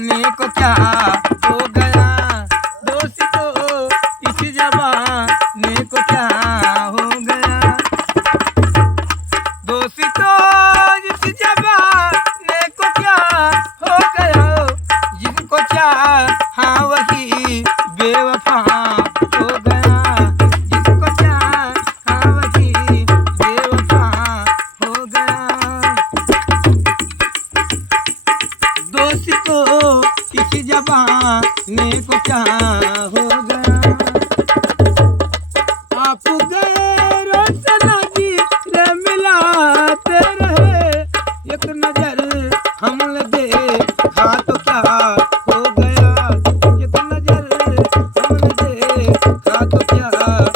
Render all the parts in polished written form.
जमाने को क्या हो गया, दोस्तों इस जमाने को क्या हो गया, दोस्तों इस जमाने को क्या हो गया, जिसको चाहा वही बेवफा हो गया, जिसको चाहा वही बेवफा हो गया, दोस्तों इस जमाने को क्या हो गया। आप गए रोशना जी रे मिलाते रहे, एक नजर हमने देखा तो क्या हो गया, एक नजर हमने देखा तो क्या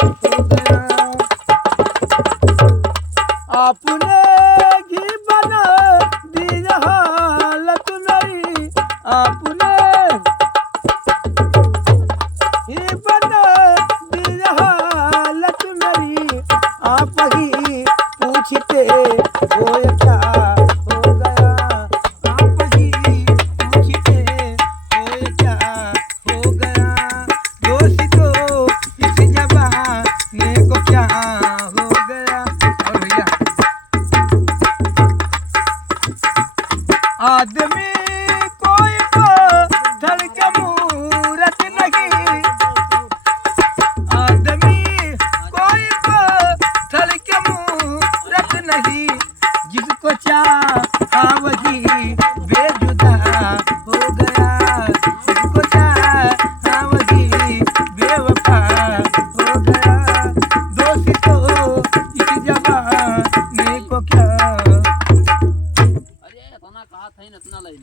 हो गया, आपने घी बना दी हालत मेरी, आपने घी बना दी हालत मेरी, आप ही पूछते हो क्या हो गया, आप ही पूछते हो क्या हो गया, दोस्तों इस जमाने को क्या हो गया। और भैया आदमी कोई पत्थर के मूरत नहीं, आदमी कोई पत्थर के मूरत नहीं, जिसको चाहा वही बेजुदा हो गया, जिसको चाहा वही बेवफा हो गया, दोस्तों इस जमाने को क्या। अरे इतना कहा था इतना ले